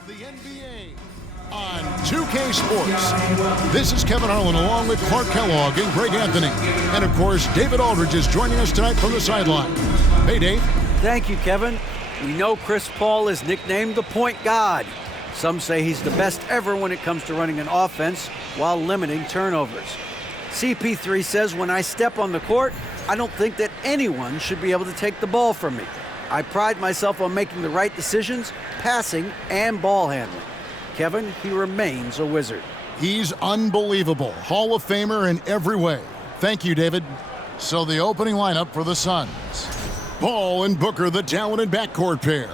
of the NBA on 2K Sports. This is Kevin Harlan along with Clark Kellogg and Greg Anthony. And of course, David Aldridge is joining us tonight from the sideline. Hey, Dave. Thank you, Kevin. We know Chris Paul is nicknamed the point god. Some say he's the best ever when it comes to running an offense while limiting turnovers. CP3 says, when I step on the court, I don't think that anyone should be able to take the ball from me. I pride myself on making the right decisions, passing and ball handling. Kevin, he remains a wizard. He's unbelievable. Hall of Famer in every way. Thank you, David. So the opening lineup for the Suns. Paul and Booker, the talented backcourt pair.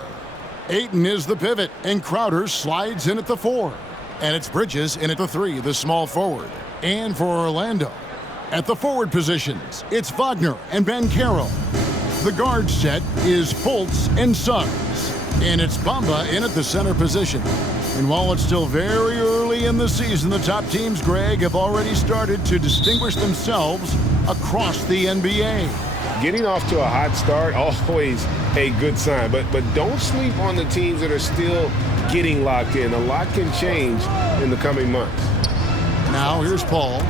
Ayton is the pivot, and Crowder slides in at the 4. And it's Bridges in at the 3, the small forward. And for Orlando, at the forward positions, it's Wagner and Banchero. The guard set is Fultz and Suggs. And it's Bamba in at the center position. And while it's still very early in the season, the top teams, Greg, have already started to distinguish themselves across the NBA. Getting off to a hot start, always a good sign. But don't sleep on the teams that are still getting locked in. A lot can change in the coming months. Now here's Paul.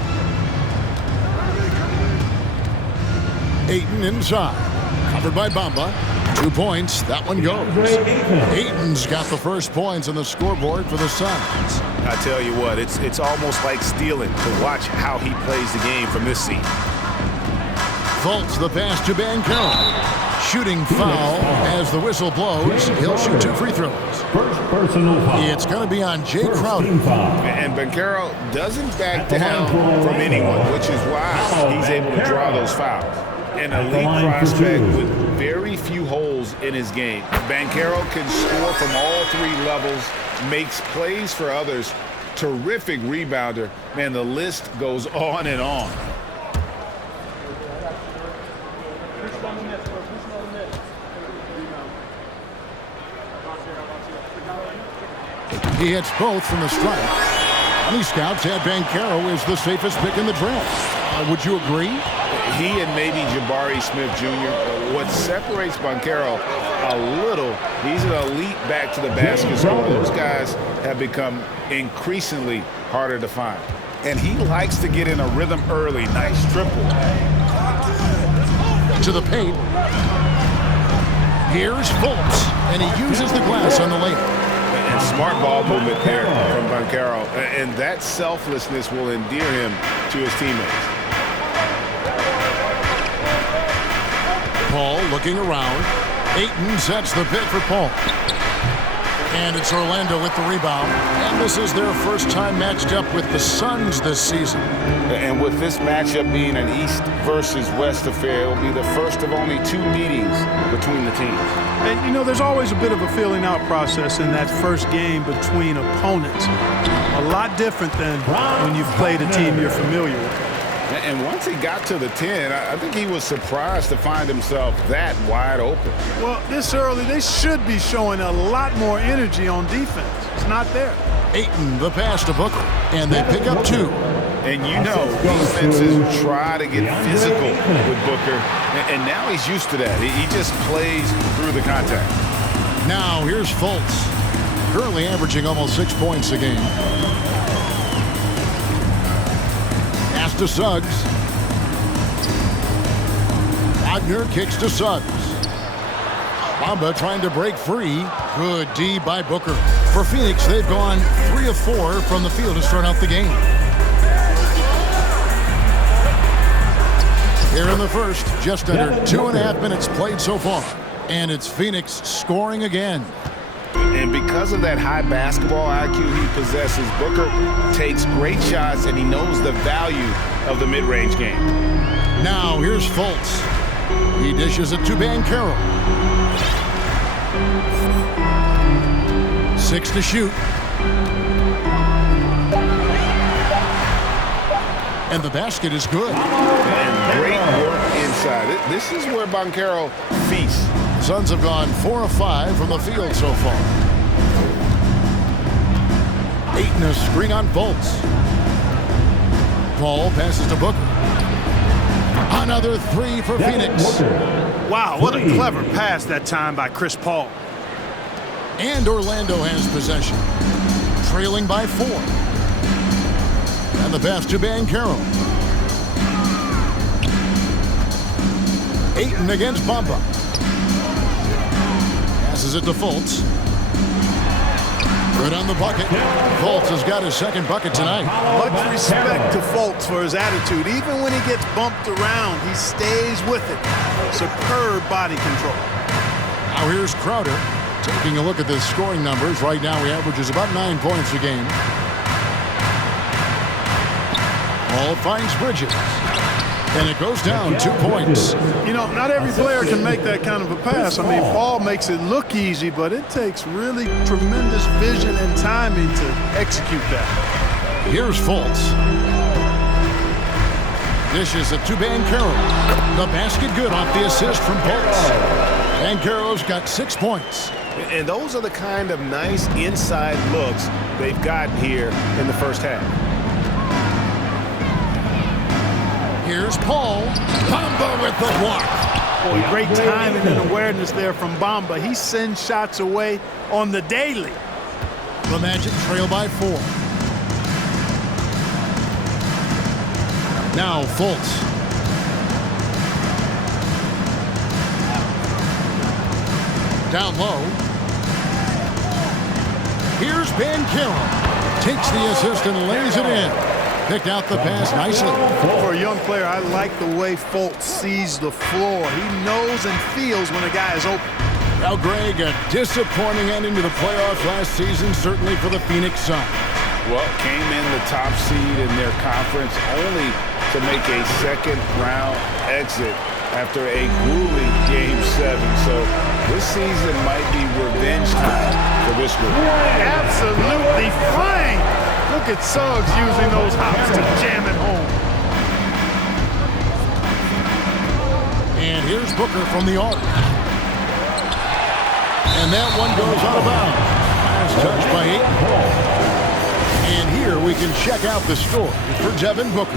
Ayton inside. Covered by Bamba. 2 points. That one goes. Ayton's got the first points on the scoreboard for the Suns. I tell you what, it's almost like stealing to watch how he plays the game from this seat. Fultz the pass to Banchero. Shooting foul as the whistle blows. He'll shoot 2 free throws. First personal foul. It's going to be on Jay Crowder. And Banchero doesn't back down from anyone, which is why he's able to draw those fouls. An elite prospect with very few holes in his game. Banchero can score from all 3 levels, makes plays for others, terrific rebounder. Man, the list goes on and on. He hits both from the stripe. Many scouts had Banchero as the safest pick in the draft. Would you agree? He and maybe Jabari Smith Jr. What separates Banchero a little, he's an elite back to the basket scorer. Those guys have become increasingly harder to find. And he likes to get in a rhythm early. Nice triple. To the paint. Here's Fultz, and he uses the glass on the layup. And smart ball movement there from Banchero. And that selflessness will endear him to his teammates. Paul looking around. Ayton sets the pick for Paul. And it's Orlando with the rebound. And this is their first time matched up with the Suns this season. And with this matchup being an East versus West affair, it will be the first of only 2 meetings between the teams. And, you know, there's always a bit of a feeling out process in that first game between opponents. A lot different than when you've played a team you're familiar with. And once he got to the 10, I think he was surprised to find himself that wide open. Well, this early, they should be showing a lot more energy on defense. It's not there. Ayton, the pass to Booker, and they pick up 2. And you know, defenses try to get physical with Booker, and now he's used to that. He just plays through the contact. Now here's Fultz, currently averaging almost 6 points a game. Pass to Suggs. Wagner kicks to Suggs. Bamba trying to break free. Good D by Booker. For Phoenix, they've gone 3 of 4 from the field to start out the game. Here in the first, just under 2.5 minutes played so far. And it's Phoenix scoring again. And because of that high basketball IQ he possesses, Booker takes great shots, and he knows the value of the mid-range game. Now here's Fultz. He dishes it to Banchero. 6 to shoot. And the basket is good. And great work inside. This is where Banchero feasts. The Suns have gone 4 of 5 from the field so far. Ayton a screen on Fultz. Paul passes to Booker. Another 3 for Phoenix. Wow, what a clever pass that time by Chris Paul. And Orlando has possession, trailing by 4. And the pass to Banchero. Ayton against Bamba. Passes it to Fultz. Good on the bucket. Fultz has got his second bucket tonight. Much respect to Fultz for his attitude. Even when he gets bumped around, he stays with it. Superb body control. Now here's Crowder. Taking a look at the scoring numbers. Right now he averages about 9 points a game. Ball finds Bridges. And it goes down 2 points. You know, not every player can make that kind of a pass. I mean, Paul makes it look easy, but it takes really tremendous vision and timing to execute that. Here's Fultz. Dishes it to Banchero. The basket good off the assist from Fultz. Banchero's got 6 points. And those are the kind of nice inside looks they've gotten here in the first half. Here's Paul. Bamba with the block. Boy, great timing and awareness there from Bamba. He sends shots away on the daily. The Magic trail by 4. Now Fultz. Down low. Here's Banchero. Takes the assist and lays it in. Picked out the pass nicely. For a young player, I like the way Fultz sees the floor. He knows and feels when a guy is open. Well, Greg, a disappointing ending to the playoffs last season, certainly for the Phoenix Suns. Well, came in the top seed in their conference only to make a second-round exit after a grueling Game 7. So this season might be revenge time for this group. Absolutely flying. Look at Suggs using those hops to jam it home. And here's Booker from the arc. And that one goes out of bounds. Last touch by Ayton. And here we can check out the score for Devin Booker.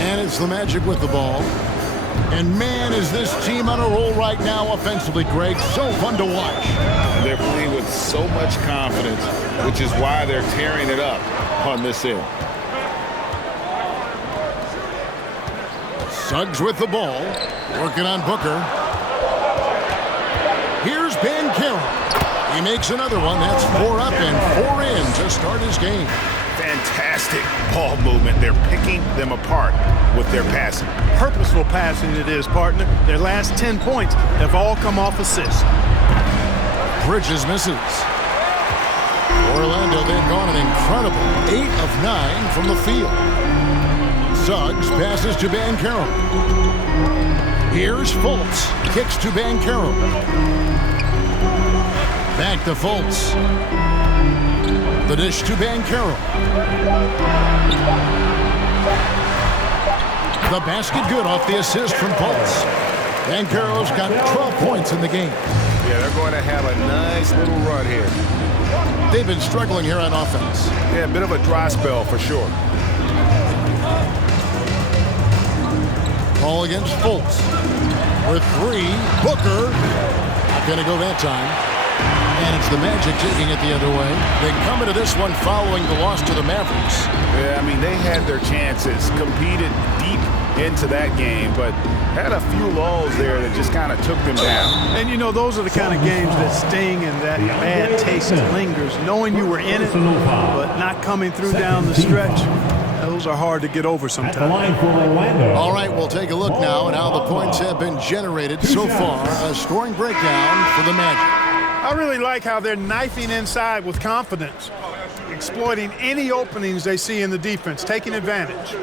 And it's the Magic with the ball. And man, is this team on a roll right now offensively, Greg. So fun to watch. They're playing with so much confidence, which is why they're tearing it up on this end. Suggs with the ball. Working on Booker. Here's Banchero. He makes another one. That's 4 up and 4 in to start his game. Fantastic ball movement. They're picking them apart with their passing. Purposeful passing it is, partner. Their last 10 points have all come off assists. Bridges misses. Orlando then gone an incredible 8 of 9 from the field. Suggs passes to Banchero. Here's Fultz. Kicks to Banchero. Back to Fultz. The dish to Banchero. The basket good off the assist from Fultz. Banchero's got 12 points in the game. Yeah, they're going to have a nice little run here. They've been struggling here on offense. Yeah, a bit of a dry spell for sure. Ball against Fultz. With 3, Booker. Not going to go that time. And it's the Magic taking it the other way. They come into this one following the loss to the Mavericks. Yeah, I mean, they had their chances, competed deep into that game, but had a few lulls there that just kind of took them down. And, you know, those are the kind of games that sting and that bad taste lingers. Knowing you were in it, but not coming through down the stretch, those are hard to get over sometimes. All right, we'll take a look now at how the points have been generated so far. A scoring breakdown for the Magic. I really like how they're knifing inside with confidence, exploiting any openings they see in the defense, taking advantage.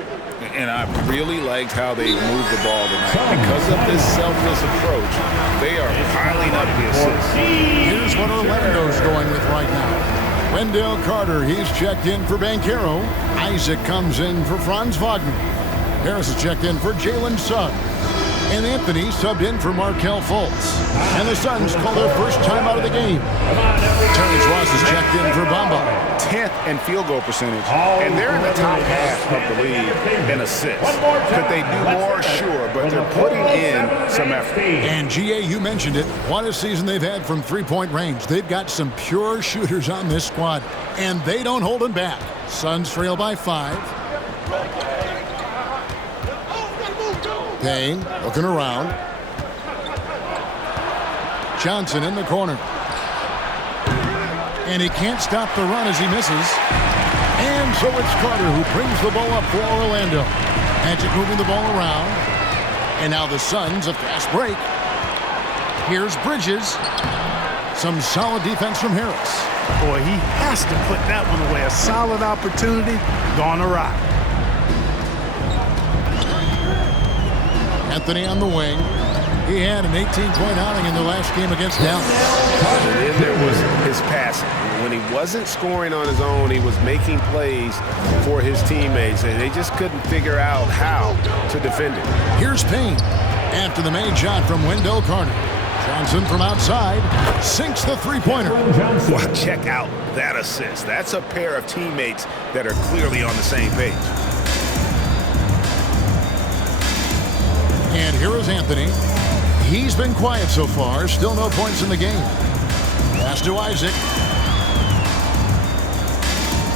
And I really liked how they moved the ball tonight. Because of this selfless approach, they are piling up the assists. Here's what Orlando's going with right now. Wendell Carter, he's checked in for Banchero. Isaac comes in for Franz Wagner. Harris is checked in for Jalen Suggs. And Anthony subbed in for Markelle Fultz. And the Suns call their first time out of the game. Terrence Ross is checked in for Bamba. 10th in field goal percentage, and they're in the top half of the league in assists. Could they do more? Sure, but they're putting in some effort. And GA, you mentioned it. What a season they've had from three-point range. They've got some pure shooters on this squad, and they don't hold them back. Suns trail by 5. Payne looking around. Johnson in the corner. And he can't stop the run as he misses. And so it's Carter who brings the ball up for Orlando. Magic moving the ball around. And now the Suns, a fast break. Here's Bridges. Some solid defense from Harris. Boy, he has to put that one away. A solid opportunity gone awry. Anthony on the wing. He had an 18-point outing in the last game against Dallas. And then there was his passing. When he wasn't scoring on his own, he was making plays for his teammates, and they just couldn't figure out how to defend it. Here's Payne. After the made shot from Wendell Carter. Johnson from outside sinks the three-pointer. Well, check out that assist. That's a pair of teammates that are clearly on the same page. And here is Anthony. He's been quiet so far. Still no points in the game. Pass to Isaac.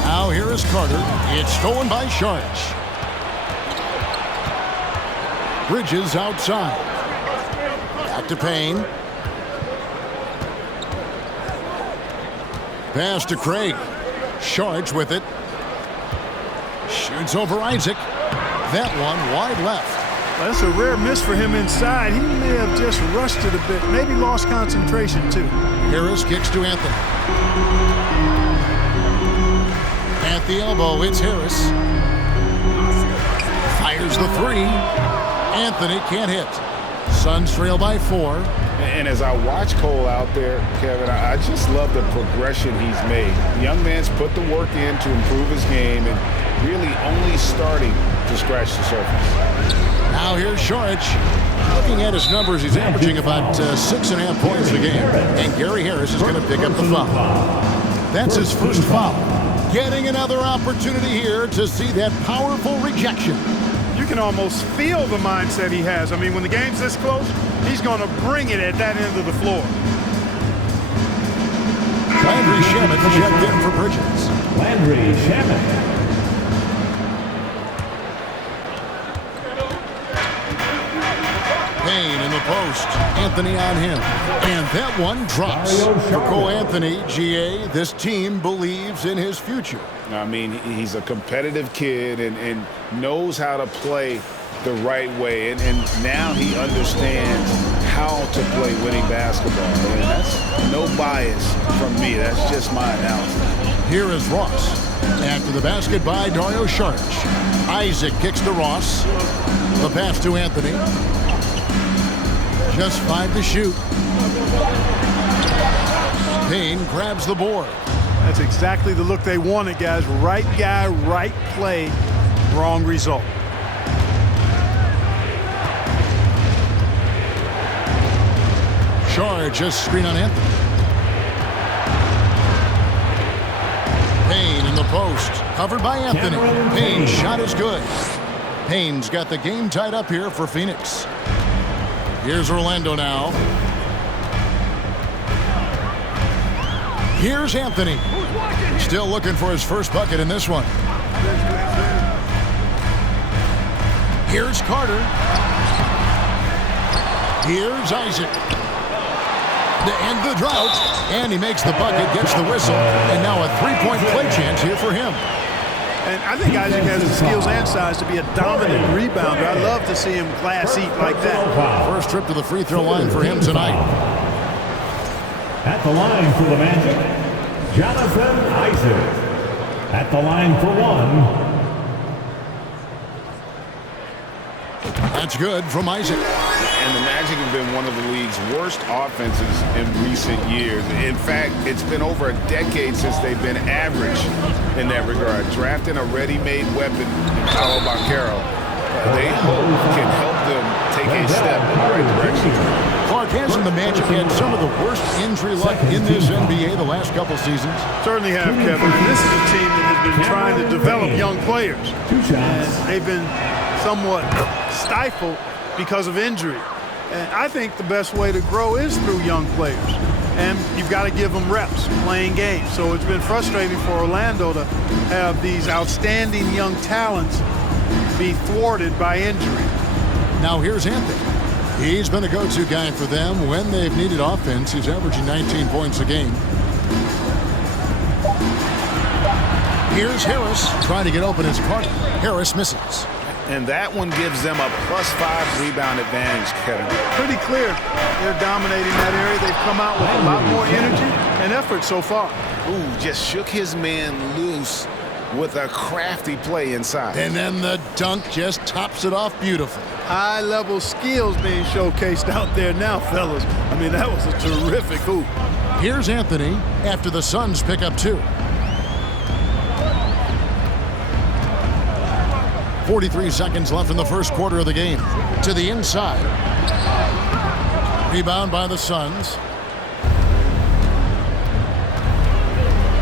Now here is Carter. It's stolen by Sharch. Bridges outside. Back to Payne. Pass to Craig. Sharch with it. Shoots over Isaac. That one wide left. That's a rare miss for him inside. He may have just rushed it a bit. Maybe lost concentration, too. Harris kicks to Anthony. At the elbow, it's Harris. Fires the three. Anthony can't hit. Suns trail by 4. And as I watch Cole out there, Kevin, I just love the progression he's made. The young man's put the work in to improve his game and really only starting to scratch the surface. Now here's Sharch. Looking at his numbers, he's averaging about 6.5 points a game. And Gary Harris is going to pick up the foul. That's his first foul. Getting another opportunity here to see that powerful rejection. You can almost feel the mindset he has. I mean, when the game's this close, he's going to bring it at that end of the floor. Landry Shamet checked in for Bridges. Landry Shamet. Payne in the post. Anthony on him. And that one drops. For Cole Anthony, GA, this team believes in his future. I mean, he's a competitive kid and knows how to play the right way. And now he understands how to play winning basketball. And that's no bias from me. That's just my analysis. Here is Ross. After the basket by Dario Saric. Isaac kicks to Ross. The pass to Anthony. Just 5 to shoot. Payne grabs the board. That's exactly the look they wanted, guys. Right guy, right play, wrong result. Shard just screen on Anthony. Payne in the post. Covered by Anthony. Payne's shot is good. Payne's got the game tied up here for Phoenix. Here's Orlando now. Here's Anthony. Still looking for his first bucket in this one. Here's Carter. Here's Isaac. To end the drought. And he makes the bucket, gets the whistle. And now a three-point play chance here for him. And I think Isaac has the skills and size to be a dominant rebounder. I love to see him glass eat like that. First trip to the free throw line for him tonight. At the line for the Magic, Jonathan Isaac. At the line for 1. That's good from Isaac. And the Magic have been one of the league's worst offenses in recent years. In fact, it's been over a decade since they've been average in that regard. Drafting a ready-made weapon in Paolo Banchero, they hope can help them take take a step in the right direction. Clark, hasn't the Magic had some of the worst injury luck in this NBA the last couple seasons? Certainly have, Kevin. And this is a team that has been trying to develop young players. And they've been somewhat stifled because of injury. And I think the best way to grow is through young players. And you've got to give them reps, playing games. So it's been frustrating for Orlando to have these outstanding young talents be thwarted by injury. Now here's Anthony. He's been a go-to guy for them when they've needed offense. He's averaging 19 points a game. Here's Harris trying to get open his Carter. Harris misses. And that one gives them a +5 rebound advantage, Kevin. Pretty clear they're dominating that area. They've come out with a lot more energy and effort so far. Ooh, just shook his man loose with a crafty play inside. And then the dunk just tops it off beautifully. High-level skills being showcased out there now, fellas. I mean, that was a terrific hoop. Here's Anthony after the Suns pick up 2. 43 seconds left in the first quarter of the game. To the inside. Rebound by the Suns.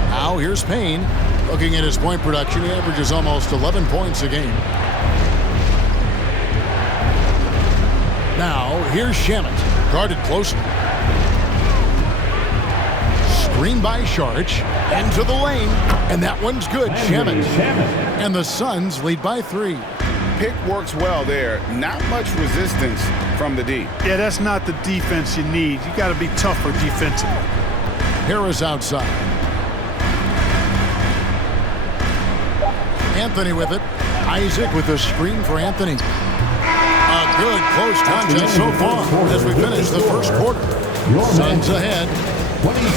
Now here's Payne. Looking at his point production, he averages almost 11 points a game. Now here's Shamet. Guarded closely. Screen by Saric. Into the lane. And that one's good. Shamet. And the Suns lead by 3. Pick works well there. Not much resistance from the D. Yeah, that's not the defense you need. You got to be tougher defensively. Harris outside. Anthony with it. Isaac with the screen for Anthony. A good close contest so far as we finish the first quarter. Suns ahead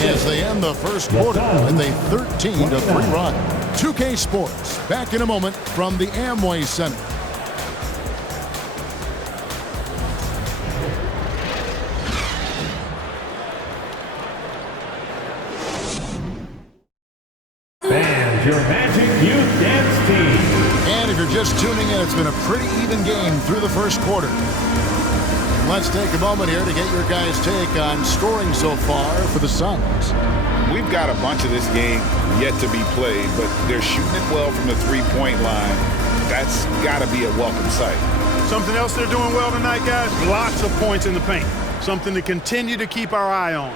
as they end the first quarter with a 13-3 run. 2K Sports back in a moment from the Amway Center. And your Magic Youth Dance Team. And if you're just tuning in, it's been a pretty even game through the first quarter. Let's take a moment here to get your guys' take on scoring so far for the Suns. We've got a bunch of this game yet to be played, but they're shooting it well from the three-point line. That's got to be a welcome sight. Something else they're doing well tonight, guys, lots of points in the paint. Something to continue to keep our eye on.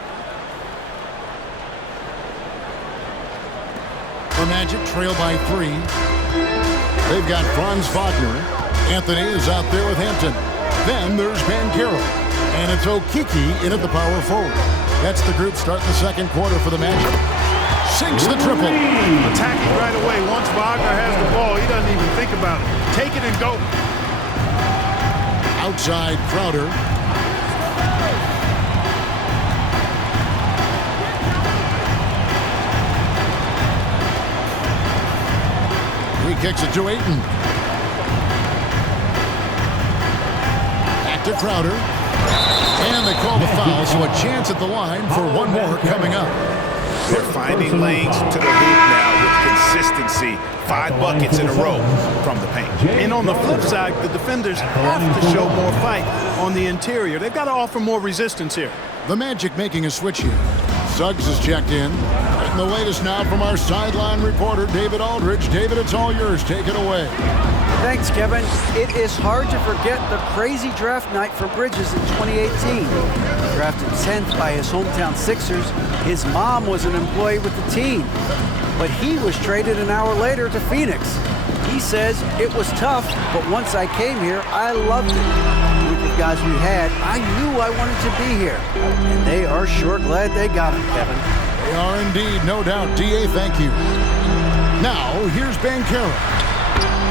The Magic trail by 3. They've got Franz Wagner. Anthony is out there with Hampton. Then there's Banchero. And it's Okiki in at the power forward. That's the group starting the second quarter for the Magic. Sinks the triple. Attack it right away. Once Wagner has the ball, he doesn't even think about it. Take it and go. Outside Crowder. He kicks it to Ayton. Back to Crowder. And they call the foul, so a chance at the line for one more coming up. They're finding lanes to the hoop now with consistency. 5 buckets in a row from the paint. And on the flip side, the defenders have to show more fight on the interior. They've got to offer more resistance here. The Magic making a switch here. Suggs is checked in. And the latest now from our sideline reporter, David Aldridge. David, it's all yours. Take it away. Thanks, Kevin. It is hard to forget the crazy draft night for Bridges in 2018. Drafted 10th by his hometown Sixers, his mom was an employee with the team. But he was traded an hour later to Phoenix. He says, it was tough, but once I came here, I loved it. With the guys we had, I knew I wanted to be here. And they are sure glad they got him, Kevin. They are indeed, no doubt. D.A., thank you. Now, here's Banchero.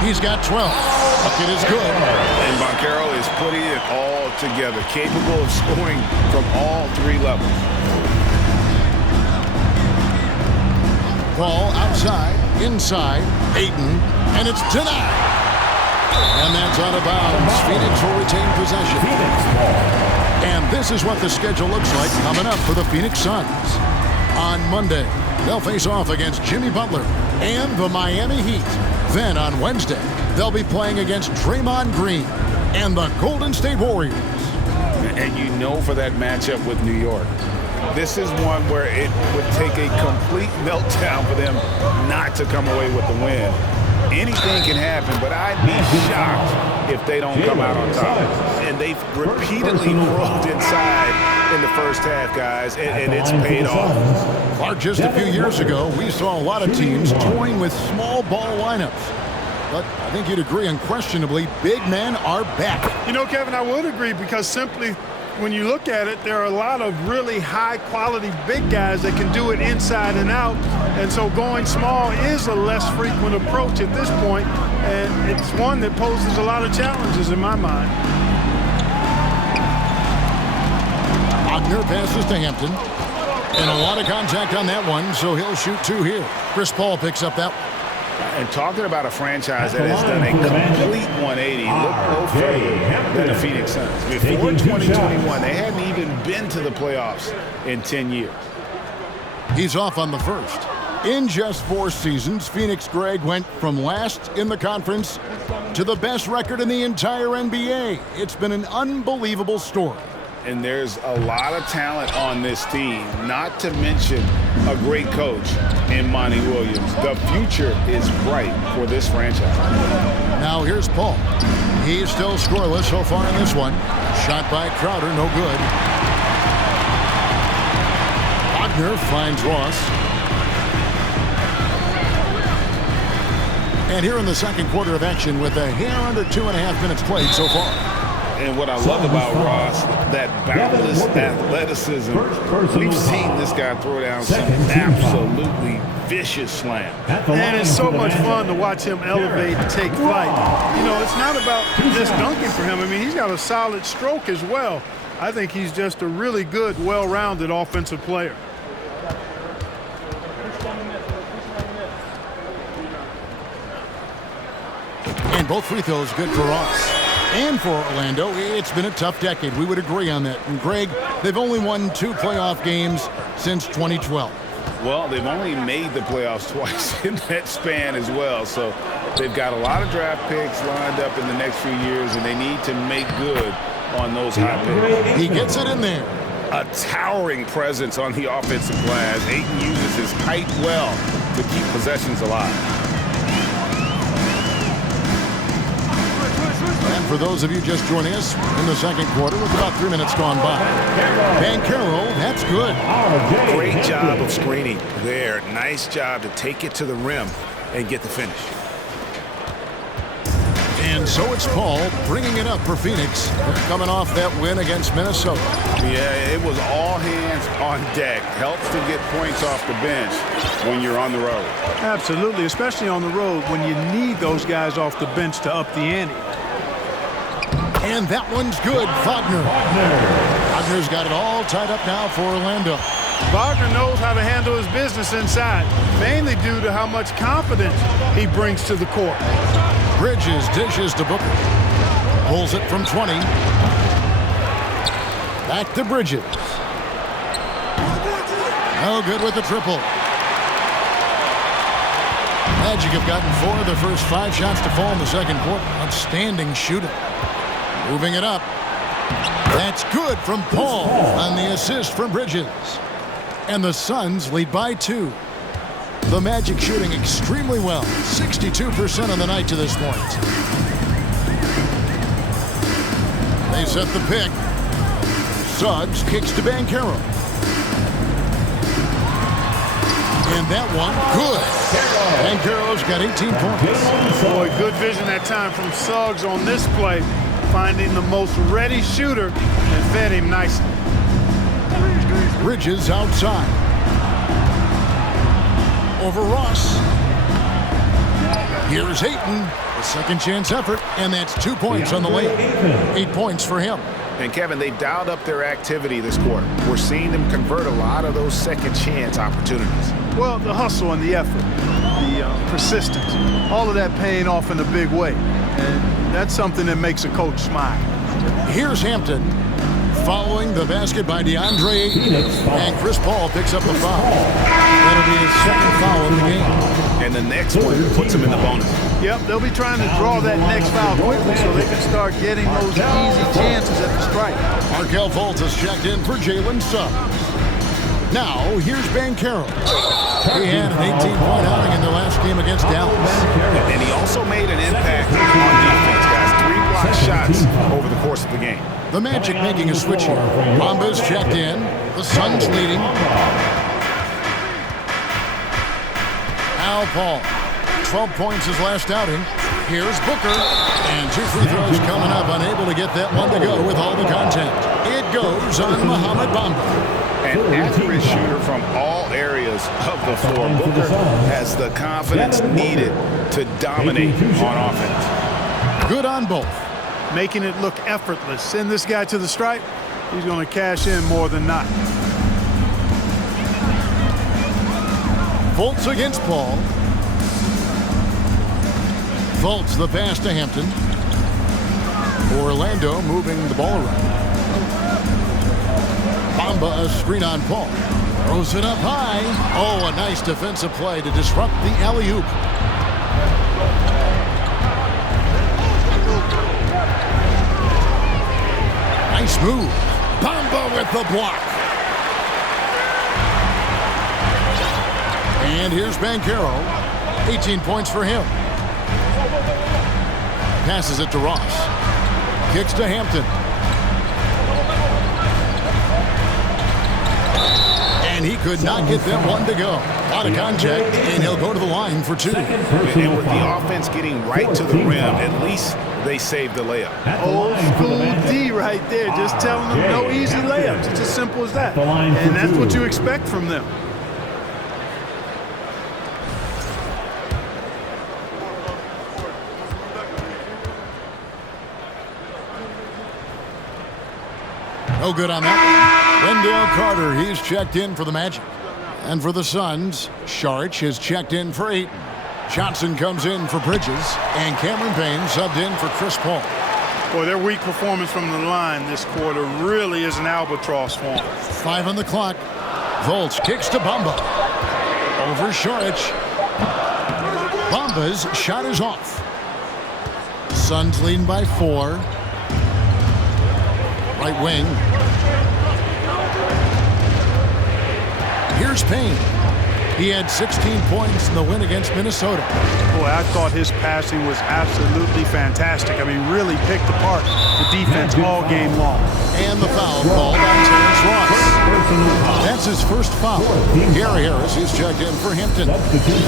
He's got 12. Bucket is good. And Banchero is putting it all together, capable of scoring from all 3 levels. Ball outside, inside, Ayton, and it's denied. And that's out of bounds. Phoenix will retain possession. And this is what the schedule looks like coming up for the Phoenix Suns. On Monday, they'll face off against Jimmy Butler and the Miami Heat. Then on Wednesday, they'll be playing against Draymond Green. and the Golden State Warriors. And you know for that matchup with New York, this is one where it would take a complete meltdown for them not to come away with the win. Anything can happen, but I'd be shocked if they don't come out on top. And they've repeatedly broke inside in the first half, guys, and it's paid off. Clark, just a few years ago, we saw a lot of teams toying with small ball lineups. But I think you'd agree, unquestionably, big men are back. You know, Kevin, I would agree because simply when you look at it, there are a lot of really high-quality big guys that can do it inside and out. And so going small is a less frequent approach at this point, and it's one that poses a lot of challenges in my mind. Wagner passes to Hampton. And a lot of contact on that one, so he'll shoot 2 here. Chris Paul picks up that one. And talking about a franchise that has done a complete 180, look no further than the Phoenix Suns. Before 2021, they hadn't even been to the playoffs in 10 years. He's off on the first. In just 4 seasons, Phoenix, Greg, went from last in the conference to the best record in the entire NBA. It's been an unbelievable story. And there's a lot of talent on this team, not to mention a great coach in Monty Williams. The future is bright for this franchise. Now here's Paul. He's still scoreless so far in this one. Shot by Crowder, no good. Wagner finds Ross. And here in the second quarter of action with a hair under 2.5 minutes played so far. And what I love about Ross, that boundless athleticism. We've seen this guy throw down some absolutely vicious slams. And it's so much fun to watch him elevate and take flight. You know, it's not about just dunking for him. I mean, he's got a solid stroke as well. I think he's just a really good, well-rounded offensive player. And both free throws good for Ross. And for Orlando, it's been a tough decade. We would agree on that. And Greg, they've only won 2 playoff games since 2012. Well, they've only made the playoffs twice in that span as well. So they've got a lot of draft picks lined up in the next few years, and they need to make good on those high picks. He gets it in there. A towering presence on the offensive glass. Ayton uses his height well to keep possessions alive. And for those of you just joining us in the second quarter with about 3 minutes gone by, Banchero, that's good. Great job of screening there. Nice job to take it to the rim and get the finish. And so it's Paul bringing it up for Phoenix, coming off that win against Minnesota. Yeah, it was all hands on deck. Helps to get points off the bench when you're on the road. Absolutely, especially on the road when you need those guys off the bench to up the ante. And that one's good, Wagner. Wagner's got it all tied up now for Orlando. Wagner knows how to handle his business inside, mainly due to how much confidence he brings to the court. Bridges dishes to Booker. Pulls it from 20. Back to Bridges. No good with the triple. Magic have gotten 4 of their first 5 shots to fall in the second quarter. Outstanding shooting. Moving it up. That's good from Paul on the assist from Bridges. And the Suns lead by 2. The Magic shooting extremely well. 62% on the night to this point. They set the pick. Suggs kicks to Banchero. And that one, good. Banchero's got 18 points. Boy, good vision that time from Suggs on this play, finding the most ready shooter and fed him nicely. Bridges outside. Over Ross. Here's Ayton. A second chance effort, and that's 2 points on the layup. 8 points for him. And Kevin, they dialed up their activity this quarter. We're seeing them convert a lot of those second chance opportunities. Well, the hustle and the effort, the persistence, all of that paying off in a big way. And that's something that makes a coach smile. Here's Hampton following the basket by DeAndre Ayton. And Chris Paul picks up the foul. That'll be his second foul of the game. And the next one puts him in the bonus. Yep, they'll be trying to draw that next foul quickly so they can start getting those easy chances at the strike. Markelle Fultz has checked in for Jalen Suggs. Now, here's Banchero. He had an 18-point outing in their last game against Dallas. And he also made an impact on defense, guys. 3 block shots over the course of the game. The Magic making a switch here. Bamba's checked in. The Suns leading. Al Paul. 12 points his last outing. Here's Booker. And 2 free throws coming up. Unable to get that one to go with all the contact. It goes on Mohamed Bamba. An accurate shooter from all areas of the floor. Booker has the confidence needed to dominate on offense. Good on both. Making it look effortless. Send this guy to the stripe. He's going to cash in more than not. Fultz against Paul. Fultz the pass to Hampton. Orlando moving the ball around. Bamba a screen on Paul. Throws it up high. Oh, a nice defensive play to disrupt the alley-oop. Nice move. Bamba with the block. And here's Banchero. 18 points for him. Passes it to Ross. Kicks to Hampton. And he could not get them one to go. A lot of contact, and he'll go to the line for 2. And with the offense getting right to the rim, at least they saved the layup. Old school D right there, just telling them no easy layups. It's as simple as that. And that's what you expect from them. No good on that. Wendell Carter, he's checked in for the Magic. And for the Suns, Saric has checked in for Ayton. Johnson comes in for Bridges. And Cameron Payne subbed in for Chris Paul. Boy, their weak performance from the line this quarter really is an albatross for them. 5 on the clock. Fultz kicks to Bamba. Over Saric. Bamba's shot is off. Suns leading by 4. Right wing. Here's Payne. He had 16 points in the win against Minnesota. Boy, I thought his passing was absolutely fantastic. I mean, really picked apart the defense all game long. And the foul called on Terrence Ross. That's his first foul. Gary Harris, he's checked in for Hampton.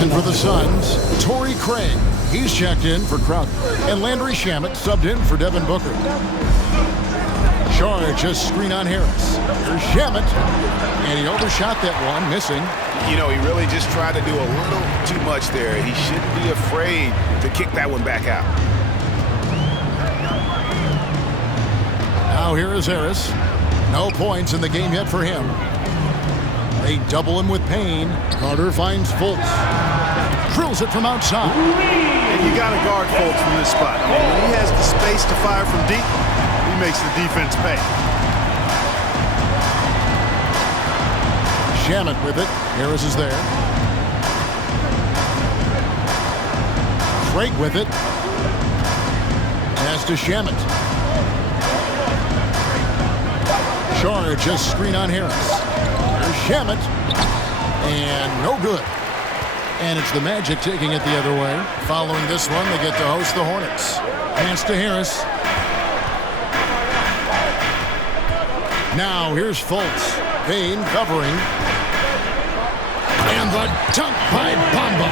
And for the Suns, Torrey Craig. He's checked in for Crowder. And Landry Shamet subbed in for Devin Booker. Saric just screen on Harris. Here's Shamet. And he overshot that one, missing. You know, he really just tried to do a little too much there. He shouldn't be afraid to kick that one back out. Now here is Harris. No points in the game yet for him. They double him with Payne. Carter finds Fultz. Drills it from outside. And you got to guard Fultz from this spot. I mean, when he has the space to fire from deep, he makes the defense pay. Shamet with it. Harris is there. Craig with it. Pass to Shamet. Saric just screen on Harris. Here's Shamet. And no good. And it's the Magic taking it the other way. Following this one, they get to host the Hornets. Pass to Harris. Now here's Fultz. Payne covering. And the dunk by Bamba.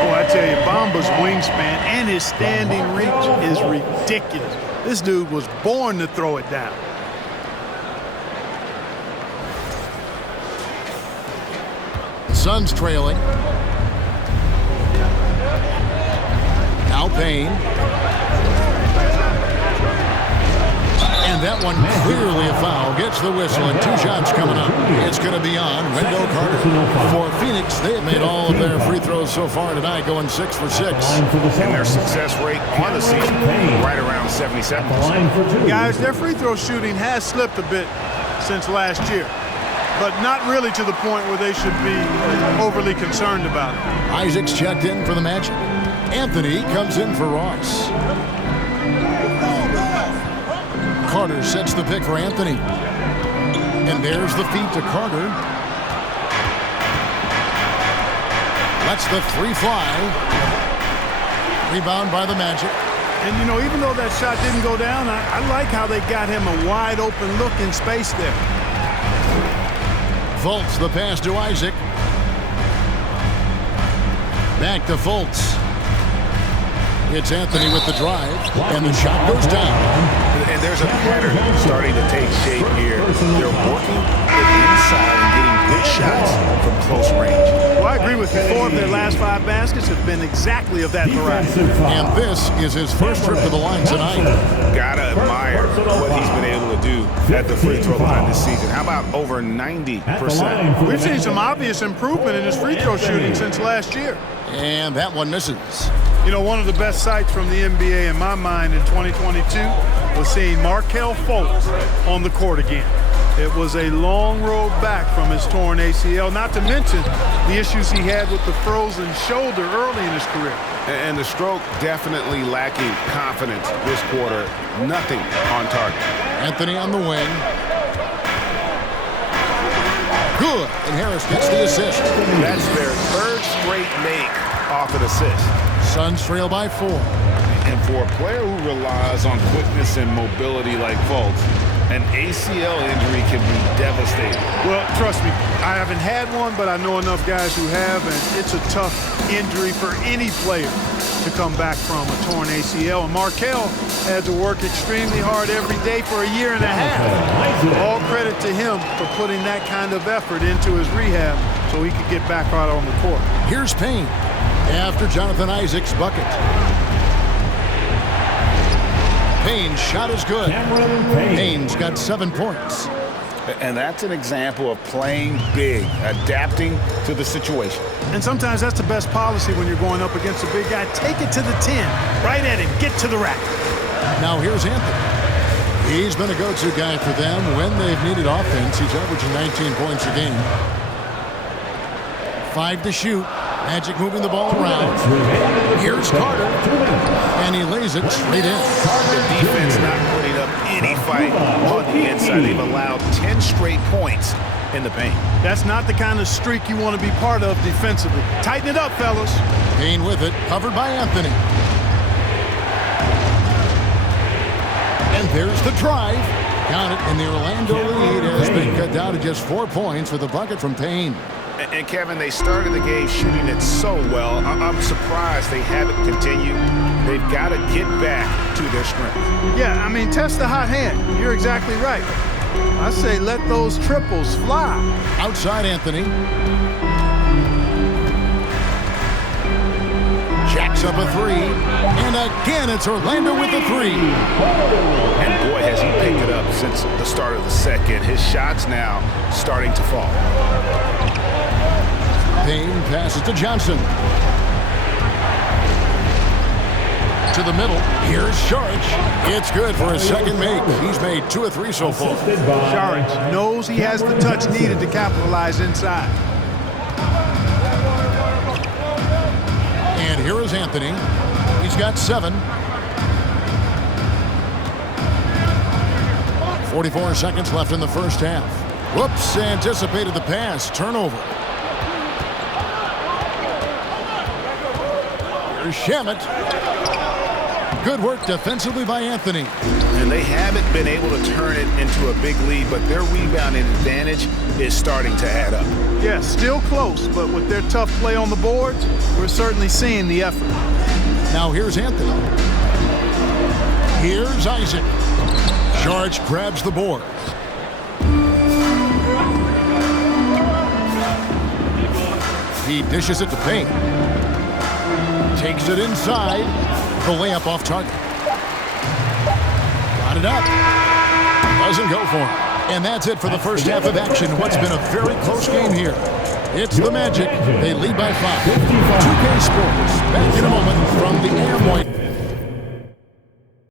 Oh, I tell you, Bamba's wingspan and his standing reach is ridiculous. This dude was born to throw it down. The Suns trailing. Now Payne. And that one clearly a foul. Gets the whistle and 2 shots coming up. It's going to be on Wendell Carter. For Phoenix, they have made all of their free throws so far tonight, going 6 for 6. And their success rate on the season, right around 77%. Guys, their free throw shooting has slipped a bit since last year, but not really to the point where they should be overly concerned about it. Isaac's checked in for the Magic. Anthony comes in for Ross. Carter sets the pick for Anthony. And there's the feed to Carter. Lets the three fly. Rebound by the Magic. And, you know, even though that shot didn't go down, I like how they got him a wide open look in space there. Fultz the pass to Isaac. Back to Fultz. It's Anthony with the drive, and the shot goes down. And there's a pattern starting to take shape here. They're working the inside and getting good shots from close range. Well, I agree with you. 4 of their last 5 baskets have been exactly of that variety. And this is his first trip to the line tonight. Gotta admire what he's been able to do at the free throw line this season. How about over 90%? We've seen some obvious improvement in his free throw shooting since last year. And that one misses. You know, one of the best sights from the NBA in my mind in 2022 was seeing Markelle Fultz on the court again. It was a long road back from his torn ACL, not to mention the issues he had with the frozen shoulder early in his career. And the stroke definitely lacking confidence this quarter. Nothing on target. Anthony on the wing. Good. And Harris gets the assist. That's their 3rd straight make off an assist. Suns trail by 4. And for a player who relies on quickness and mobility like Fultz, an ACL injury can be devastating. Well, trust me, I haven't had one, but I know enough guys who have, and it's a tough injury for any player to come back from a torn ACL. And Markelle had to work extremely hard every day for a year and a half. All credit to him for putting that kind of effort into his rehab so he could get back out on the court. Here's Payne after Jonathan Isaac's bucket. Payne's shot is good. Payne's got 7 points. And that's an example of playing big, adapting to the situation. And sometimes that's the best policy when you're going up against a big guy. Take it to the 10, right at him, get to the rack. Now here's Anthony. He's been a go-to guy for them when they've needed offense. He's averaging 19 points a game. 5 to shoot. Magic moving the ball around. Here's Carter. And he lays it straight in. The defense not putting up any fight on the inside. They've allowed 10 straight points in the paint. That's not the kind of streak you want to be part of defensively. Tighten it up, fellas. Payne with it, covered by Anthony. And there's the drive. Count it, and the Orlando lead has been cut down to just 4 points with a bucket from Payne. And Kevin, they started the game shooting it so well. I'm surprised they haven't continued. They've got to get back to their strength. Yeah, I mean, test the hot hand. You're exactly right. I say let those triples fly. Outside Anthony. Jacks up a 3. And again, it's Orlando with the 3. And boy, has he picked it up since the start of the second. His shots now starting to fall. Payne passes to Johnson. To the middle. Here's Saric. It's good for his second make. He's made 2 of 3 so far. Saric knows he has the touch needed to capitalize inside. And here is Anthony. He's got 7. 44 seconds left in the first half. Whoops, anticipated the pass. Turnover. Here's Shamet. Good work defensively by Anthony. And they haven't been able to turn it into a big lead, but their rebounding advantage is starting to add up. Yeah, still close, but with their tough play on the boards, we're certainly seeing the effort. Now here's Anthony. Here's Isaac. Saric grabs the board. He dishes it to Payne. Takes it inside. The layup off target. Got it up. Doesn't go for it. And that's it for the first half of action. What's been a very close game here. It's the Magic. They lead by 5. 2K Sports. Back in a moment from the Amway.